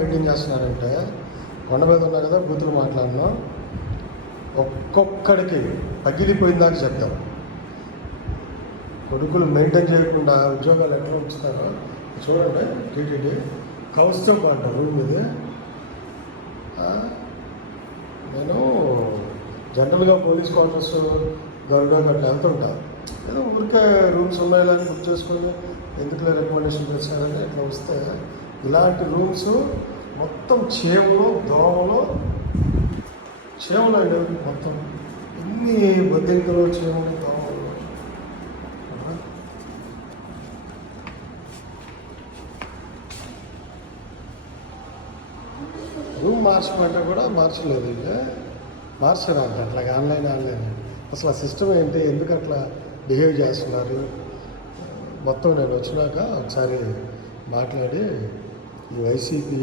Maintain చేస్తున్నారంటే కొండ మీద ఉన్నా కదా బూతులు మాట్లాడినాం, ఒక్కొక్కడికి పగిలిపోయిందాక చెప్తాం. కొడుకులు మెయింటైన్ చేయకుండా ఉద్యోగాలు ఎట్లా ఉంచుతారో చూడండి. టీటీడీ కౌస్టప్ అంట రూమ్ ఇది. నేను జనరల్గా పోలీస్ క్వార్టర్స్ గరుడ అట్లా వెళ్తుంటా, ఏదో ఊరికే రూమ్స్ ఉన్నాయని బుక్ చేసుకొని ఎందుకులే రికమెండేషన్ చేశారని ఇట్లా వస్తే ఇలాంటి రూమ్స్ మొత్తం చేమలు దోమలు అండి. మొత్తం ఎన్ని బొద్దింకలు చేమలు దోమలు. రూమ్ మార్చమంటే కూడా మార్చలేదు. ఇక మార్చరాదు అట్లాగే ఆన్లైన్ అసలు ఆ సిస్టమ్ ఏంటి, ఎందుకు అట్లా బిహేవ్ చేస్తున్నారు మొత్తం నేను వచ్చినాక ఒకసారి మాట్లాడి ఈ వైసీపీ